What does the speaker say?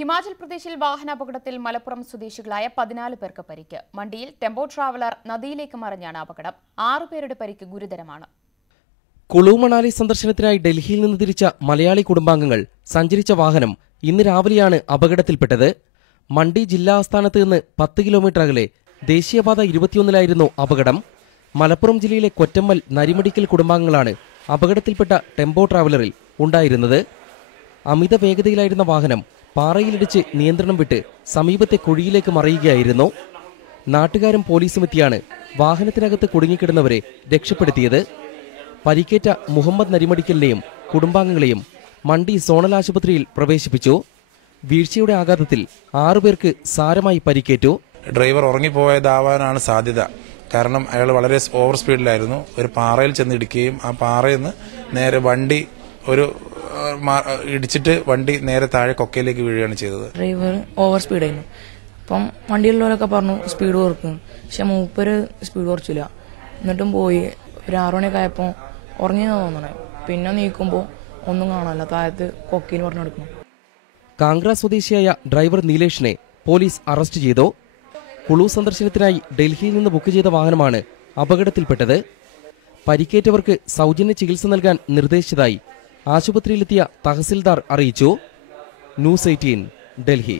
ഹിമാചൽ പ്രദേശിൽ വാഹനാപകടത്തിൽ മലപ്പുറം സ്വദേശികളായ 14 പേർക്ക് പരിക്ക്. മണ്ടിയിൽ ടെമ്പോ ട്രാവലർ നദിയിലേക്ക് മറിഞ്ഞാണ് അപകടം. 6 പേരുടെ പരിക്ക് ഗുരുതരമാണ്. കുളു മണാലി സന്ദർശനത്തിനായി ഡൽഹിയിൽ നിന്ന് തിരിച്ച മലയാളി കുടുംബാംഗങ്ങൾ സഞ്ചരിച്ച വാഹനം ഇന്ന് രാവിലെയാണ് അപകടത്തിൽപ്പെട്ടത്. മണ്ടി ജില്ലാ ആസ്ഥാനത്ത് നിന്ന് 10 കിലോമീറ്റർ അകലെ ദേശീയപാത 21-ലായിരുന്നു അപകടം. മലപ്പുറം ജില്ലയിലെ കൊറ്റമ്മൽ നരിമടിക്കൽ കുടുംബാംഗങ്ങളാണ് അപകടത്തിൽപ്പെട്ട ടെമ്പോ ട്രാവലറിൽ ഉണ്ടായിരുന്നത്. അമിത വേഗതയിലായിരുന്ന വാഹനം പാറയിലിടിച്ച് നിയന്ത്രണം വിട്ട് സമീപത്തെ കുഴിയിലേക്ക് മറിയുകയായിരുന്നു. നാട്ടുകാരും പോലീസും എത്തിയാണ് വാഹനത്തിനകത്ത് കുടുങ്ങിക്കിടന്നവരെ രക്ഷപ്പെടുത്തിയത്. പരിക്കേറ്റ മുഹമ്മദ് നരിമടിക്കലിനെയും കുടുംബാംഗങ്ങളെയും മണ്ടി സോണൽ ആശുപത്രിയിൽ പ്രവേശിപ്പിച്ചു. വീഴ്ചയുടെ ആഘാതത്തിൽ 6 പേർക്ക് സാരമായി പരിക്കേറ്റു. ഡ്രൈവർ ഉറങ്ങിപ്പോയതാവാനാണ് സാധ്യത. കാരണം അയാൾ വളരെ ഓവർ സ്പീഡിലായിരുന്നു. ഒരു പാറയിൽ ചെന്നിടിക്കുകയും ആ പാറയിൽ നിന്ന് നേരെ വണ്ടി ഇടിച്ചിട്ട് വണ്ടി നേരെ താഴെ കൊക്കയിലേക്ക് വീഴുകയാണ് ചെയ്തത്. ഡ്രൈവർ ഓവർ സ്പീഡായിരുന്നു. അപ്പം വണ്ടിയിലുള്ളവരൊക്കെ പറഞ്ഞു സ്പീഡ് കുറക്കും. പക്ഷെ മൂപ്പര് സ്പീഡ് കുറച്ചില്ല. എന്നിട്ടും പോയി ഒരു 6 മണിയൊക്കെ ആയപ്പോൾ ഉറങ്ങിയെന്ന് തോന്നണേ. പിന്നെ നീക്കുമ്പോൾ ഒന്നും കാണാനില്ല. താഴത്ത് കൊക്കയിൽ പറഞ്ഞു കൊടുക്കണം. കാംഗ്ര സ്വദേശിയായ ഡ്രൈവർ നീലേഷിനെ പോലീസ് അറസ്റ്റ് ചെയ്തു. കുളു സന്ദർശനത്തിനായി ഡൽഹിയിൽ നിന്ന് ബുക്ക് ചെയ്ത വാഹനമാണ് അപകടത്തിൽപ്പെട്ടത്. പരിക്കേറ്റവർക്ക് സൗജന്യ ചികിത്സ നൽകാൻ നിർദ്ദേശിച്ചതായി ആശുപത്രിയിലെത്തിയ തഹസിൽദാർ അറിയിച്ചു. ന്യൂസ് 18 ഡൽഹി.